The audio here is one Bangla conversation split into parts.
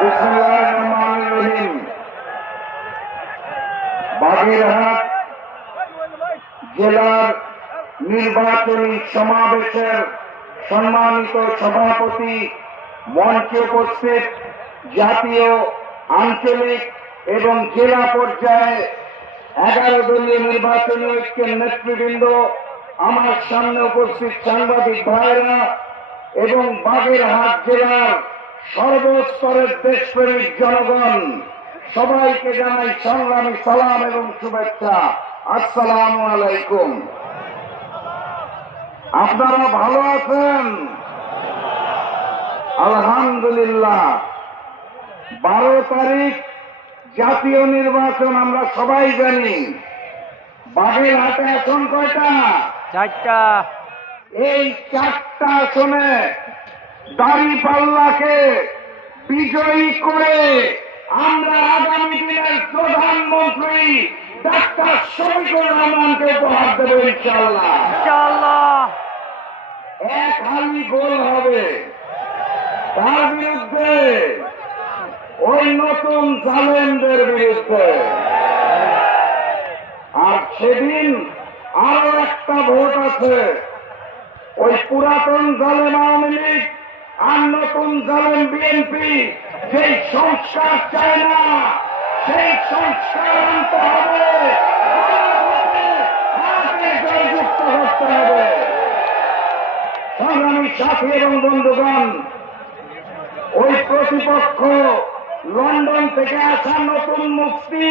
বিসমিল্লাহির বাগেরহাট জেলার নির্বাচনী সমাবেশের সম্মানিত সভাপতি, মঞ্চে উপস্থিত জাতীয়, আঞ্চলিক এবং জেলা পর্যায়ে 11 দলীয় নির্বাচনী ঐক্যের নেতৃবৃন্দ, আমার সামনে উপস্থিত সাংবাদিক ভাইয়েরা এবং বাগেরহাট জেলার সর্বস্তরের দেশপ্রেমিক জনগণ, সবাইকে জানাই সংগ্রামী সালাম এবং শুভেচ্ছা। আসসালামু আলাইকুম। আপনারা ভালো আছেন? আলহামদুলিল্লাহ। 12 তারিখ জাতীয় নির্বাচন, আমরা সবাই জানি। বাগেরহাটে আসন কয়টা? 4টা। এই 4টা আসনে দাঁড়িপাল্লাকে বিজয়ী করে আমরা আগামী দিনের প্রধানমন্ত্রী ডাক্তার শফিকুর রহমানকে উপহার দেব ইনশাআল্লাহ। ইনশাআল্লাহ। এক হালি গোল হবে। তার বিরুদ্ধে ওই নতুন জালেমদের বিরুদ্ধে। আর সেদিন আরো একটা ভোট আছে। ওই পুরাতন জালেম আওয়ামী লীগ আর নতুন জালেম বিএনপি যেই সংস্কার চায় না, সেই সংস্কার আনতে হবে, জয়যুক্ত করতে হবে। সংগ্রামী সাথী এবং বন্ধুগণ, ওই প্রতিপক্ষ লন্ডন থেকে আসা নতুন মুক্তি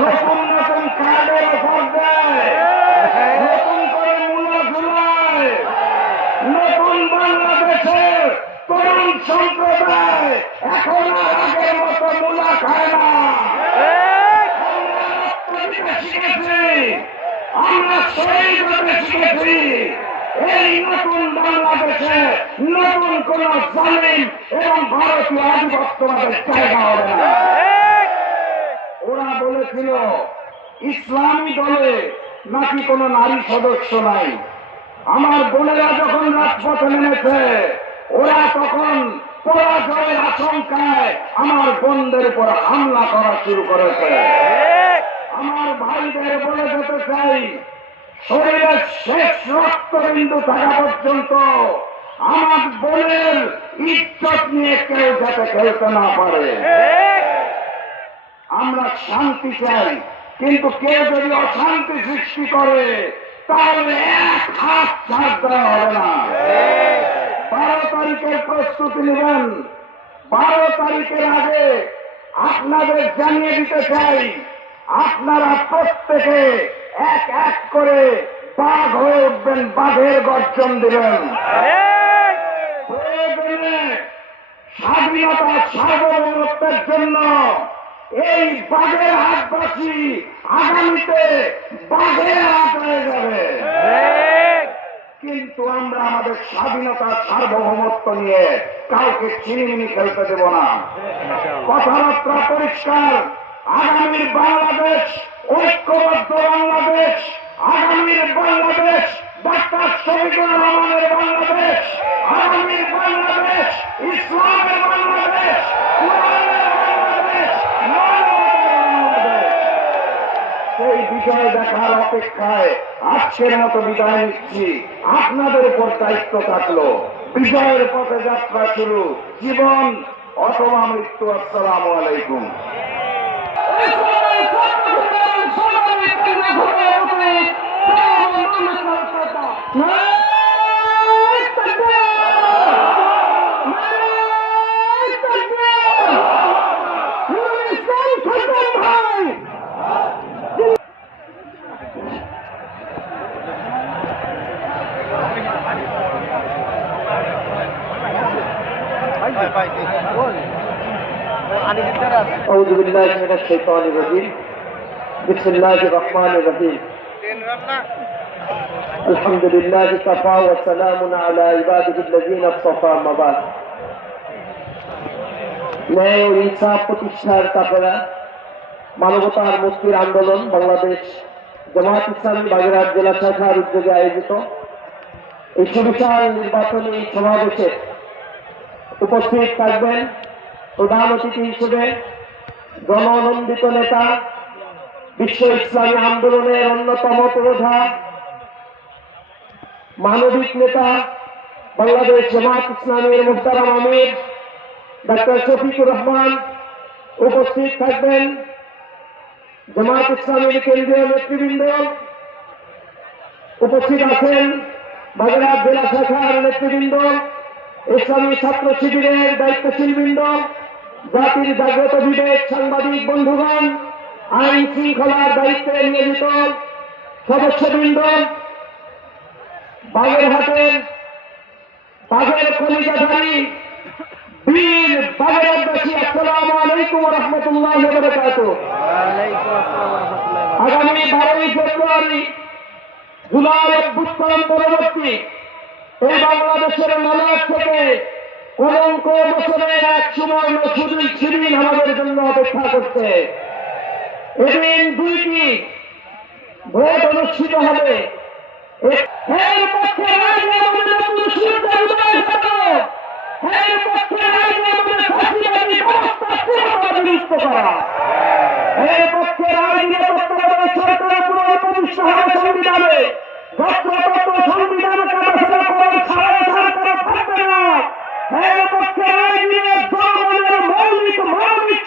নতুন নতুন কার্ডের অফার দেয়, নতুন করে মূল্য ঝুলায়। নতুন বাংলাদেশের তরুণ সম্প্রদায় এখন আর আগের মতো মূলা খায় না। আমরা শিখেছি, আমরা শহীদ হতে শিখেছি। এই নতুন বাংলাদেশে নতুন কোন জালিম এবং ভারতীয় আধিপত্যবাদের জায়গা হবে না। ওরা বলেছিল ইসলামী দলে নাকি কোন নারী সদস্য নাই। আমার বোনেরা যখন রাজপথে নেমেছে, ওরা তখন পরাজয়ের আশঙ্কায় আমার বোনদের উপর হামলা করা শুরু করেছে। আমার ভাইদের বলে যেতে চাই, শরীরের শেষ রক্তবিন্দু থাকা পর্যন্ত আমার বোনের ইজ্জত নিয়ে কেউ যাতে খেলতে না পারে। আমরা শান্তি চাই, কিন্তু কেউ যদি অশান্তি সৃষ্টি করে তাহলে এক হাত ছাড় দেওয়া হবে না। 12 তারিখের প্রস্তুতি নেবেন। 12 তারিখের আগে আপনাদের জানিয়ে দিতে চাই, আপনারা প্রত্যেকে এক এক করে বাঘ হয়ে উঠবেন, বাঘের গর্জন দিবেন। প্রয়োজনে স্বাধীনতা সার্বভৌমত্বের জন্য এই বাঘের হাটবাসী আগামীতে বাঘের হাট হয়ে যাবে। কিন্তু আমরা আমাদের স্বাধীনতা সার্বভৌমত্ব নিয়ে কাউকে ছিনিমিনি খেলতে দেব না। কথাবার্তা পরিষ্কার। আগামীর বাংলাদেশ ঐক্যবদ্ধ বাংলাদেশ, আগামীর বাংলাদেশ ডাক্তার শফিকুর রহমানের বাংলাদেশ, আগামীর বাংলাদেশ ইসলামের বাংলাদেশ, কোরআনের বাংলাদেশ, মানবতার বাংলাদেশ। সেই বিজয় দেখার অপেক্ষায় আজকের মতো বিদায় নিচ্ছি। আপনাদের উপর দায়িত্ব থাকলো। বিজয়ের পথে যাত্রা শুরু, জীবন অথবা মৃত্যু। আসসালামু আলাইকুম। أعوذ بالله من الشيطان الرجيم بسم الله الرحمن الرحيم الحمد لله كفى وسلام على عباده الذين اصطفى أما بعد ন্যায় ও ইনসাফ প্রতিষ্ঠার কাফেলা মানবতার মুক্তির আন্দোলন বাংলাদেশ জামাত ইসলামী বাগেরহাট জেলা শাখার উদ্যোগে আয়োজিত এই সুবিশাল নির্বাচনী সমাবেশে উপস্থিত থাকবেন প্রধান অতিথি হিসেবে জননন্দিত নেতা, বিশ্ব ইসলামী আন্দোলনের অন্যতম প্রধান মানবিক নেতা, বাংলাদেশ জামাত ইসলামীর মুহতারাম আমির ডক্টর শফিকুর রহমান উপস্থিত থাকবেন। জামাত ইসলামীর কেন্দ্রীয় নেতৃবৃন্দ উপস্থিত আছেন, বাগেরহাট জেলা শাখার নেতৃবৃন্দ, ইসলামী ছাত্র শিবিরের দায়িত্বশীল বৃন্দ, জাতির জাগ্রত বিবেক সাংবাদিক বন্ধুগণ, আইন শৃঙ্খলার দায়িত্বে নিয়োজিত সদস্যবৃন্দ, বাগেরহাটের বাগের কলিজাধারী বীর বাগেরহাটবাসী, আসসালামু আলাইকুম ওয়া রাহমাতুল্লাহি ওয়া বারাকাতুহু। আগামী 12ই ফেব্রুয়ারি জুলাই অভ্যুত্থান পরবর্তী এই বাংলাদেশের মানব থেকে কলঙ্ক বছরের এক সুবর্ণ সুদিন আমাদের জন্য অপেক্ষা করছে। এদিন দুইটি ভোট অনুষ্ঠিত হবে। এর পক্ষে রাজনীতি আমাদের নতুন সূর্য উদয় ঘটানো, এর পক্ষে রাজনীতি আমাদের ফাঁসিবাদী ব্যবস্থা পুরোপুরি বিলুপ্ত করা, এর পক্ষে রাজনীতি তত্ত্বাবধায়ক সরকারের পুনঃপ্রতিষ্ঠা হবে সংবিধানে। যত্রতত্র সংবিধান কাটাছেড়া করার ছাড়া সরকার থাকবে না। এর পক্ষে রাজনীতির জনগণের মৌলিক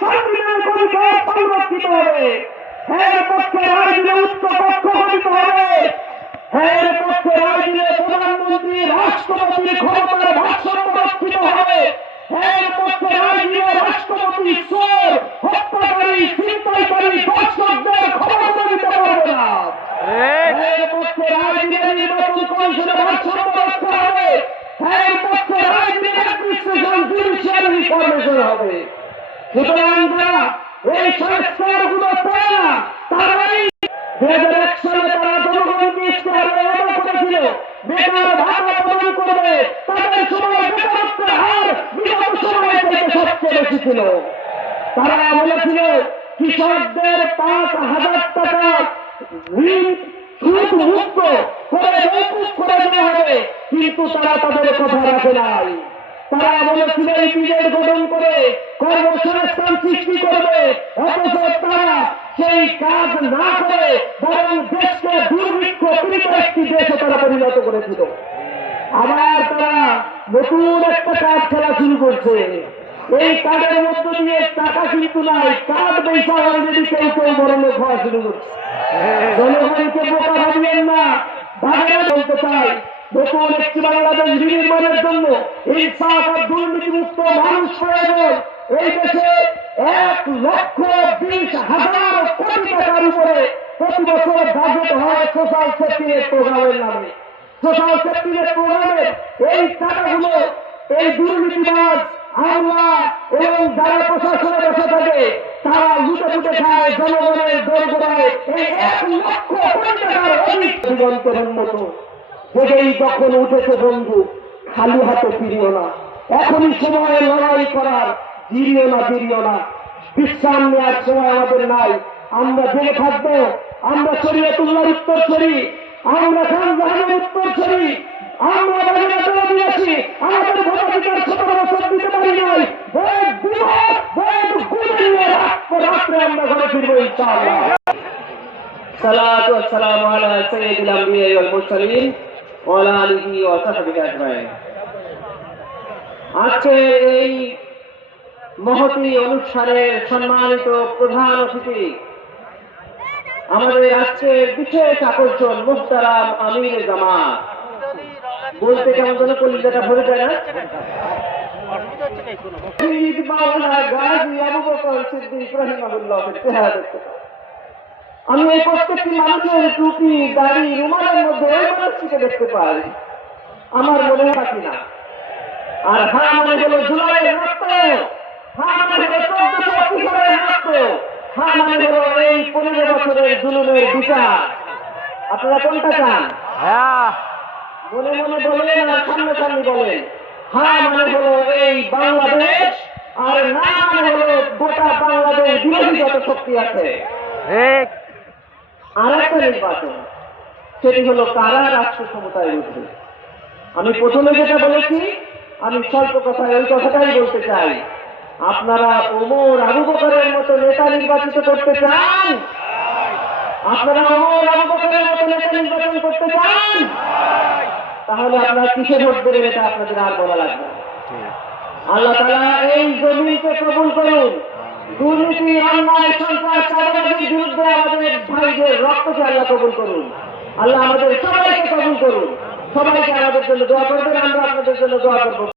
সংবিধান অধিকার সংরক্ষিত হবে। এর পক্ষে রাজনীতি উচ্চ পক্ষ গঠিত হবে। এর পক্ষে রাজনীতির প্রধানমন্ত্রী রাষ্ট্রপতির ক্ষমতার ভারসাম্য রক্ষিত হবে। এর পক্ষে রাজনীতির রাষ্ট্রপতি চোর, হত্যাকারী, ছিনতাইকারী, দর্শকদের ক্ষমতা দিতে পারবে না। এর পক্ষে রাজনীতির নির্বাচন কমিশনে ভারসাম্য রক্ষা হবে। এর পক্ষে রাজনীতির অ্যাডমিনিস্ট্রেশন জুডিশিয়ারি রিফরমেশন হবে। সুতরাং যারা এই সংস্কারগুলো চায় না, তারাই 2001 সালে তারা জনগণকে ইশতেহারে ওয়াদা করেছিল বেকার ভাতা প্রদান করবে, তাদের সময় বেকারত্বের হার বিগত সময়ের থেকে সবচেয়ে বেশি ছিল। তারা বলেছিল কৃষকদের 5,000 টাকা ঋণ সুদ মুক্ত করে মৌকুফ করে দেওয়া হবে, কিন্তু তারা তাদের কথা রাখে নাই। তারা বলেছিল এই বিজেড গঠন করে কর্মসংস্থান সৃষ্টি করবে, অথচ তারা সেই কাজ না করে বরং দেশকে দুর্ভিক্ষ পীড়িত একটি দেশে তারা পরিণত করেছিল। আবার তারা নতুন একটা কাজ খেলা শুরু করছে। এই কাজের মধ্য দিয়ে টাকা কিন্তু নাই, কাজ পয়সা অলরেডি কেউ বরণে খাওয়া শুরু করছে। জনগণকে বোকা ভাবিয়েন না। বাগেরহাট বলতে চাই, নতুন একটি বাংলাদেশ বিনির্মাণের জন্য ইনসাফ আর দুর্নীতিমুক্ত মানুষ প্রয়োজন। এই দেশে 1,20,000 কোটি টাকার উপরে প্রতি বছর বাজেট হয় সোশ্যাল সেফটিনেট প্রোগ্রামের নামে। সোশ্যাল সেফটিনেট প্রোগ্রামের এই টাকাগুলো এই দুর্নীতিবাজ আমলা এবং যারা প্রশাসনে বসে থাকে তারা লুটে খায়, জনগণের দোরগোড়ায় এই 1,00,000 কোটি টাকার অধিক দিগন্তের উন্নত। যেই যখন উঠেছে বন্ধু, খালি হাতে ফিরিও না। এখনই সময় লড়াই করার, জিরিও না। বিশ্রাম নেওয়ার সময় আমাদের নাই। আমরা জেগে থাকবো। আমরা শরীয়তুল্লাহর উত্তরসূরি, আমরা খান জাহানের উত্তরসূরি, আমরা বাগেরহাটে আদিবাসী, আমাদের ভোটাধিকার 17 বছর দিতে পারি নাই। রাত্রে আমরা ঘরে ফিরবো ইনশাআল্লাহ। সালাতু ওয়াসসালামু আলা সাইয়্যিদিল আম্বিয়া ওয়াল মুরসালিন ওয়া আলা আলিহি ওয়া সাহবিহি আজমাইন। আজকে এই মহতী অনুষ্ঠানের সম্মানিত প্রধান অতিথি, আমাদের আজকের বিশেষ আকর্ষণ মুহতারাম আমির জামাত। বলতে কেমন যেন কলিজাটা ভরে যায় না? শহীদ মাওলানা গাজী আবু বকর সিদ্দিক রাহিমাহুল্লাহর চেহারা দেখতে পাই। আমি এই প্রত্যেকটি মানুষের টুপি, দাড়ি, রুমালের মধ্যে ওই মানুষটিকে দেখতে পাই। আমার মনে থাকি না। আর হ্যাঁ মানে হলো জুলাইয়ের রক্ত, হ্যাঁ মানে হলো 1400 কিশোরের রক্ত, হ্যাঁ মানে হলো এই 15 বছরের জুলুমের বিচার। আপনারা কোনটা চান? মনে বলেন আর সামনে বলেন। হ্যাঁ মানে হলো এই বাংলাদেশ, আর না মানে হলো গোটা বাংলাদেশ বিরোধী যত শক্তি আছে। আর একটা নির্বাচন, সেটি হলো কারা রাষ্ট্র ক্ষমতায় উঠবে। আমি প্রথমে যেটা বলেছি, আমি স্বল্প কথায় ওই কথাটাই বলতে চাই। আপনারা ওমর আবু বকরের মতো নেতা নির্বাচিত করতে চান? আপনারা ওমর আবু বকরের মতো নেতা নির্বাচন করতে চান? তাহলে আপনারা কিসে ভোট দেবেন এটা আপনাদের আর বলা লাগবে না। আল্লাহ তাআলা এই জমিনকে কবুল করুন। দুর্নীতি, অন্যায়, সন্ত্রাস, চাঁদাবাজির বিরুদ্ধে আমাদের ভাইদের রক্তকে আল্লাহ কবুল করুন। আল্লাহ আমাদের সবাইকে কবুল করুন। সবাইকে আমাদের জন্য দোয়া করবেন, আমরা আপনাদের জন্য দোয়া করবো।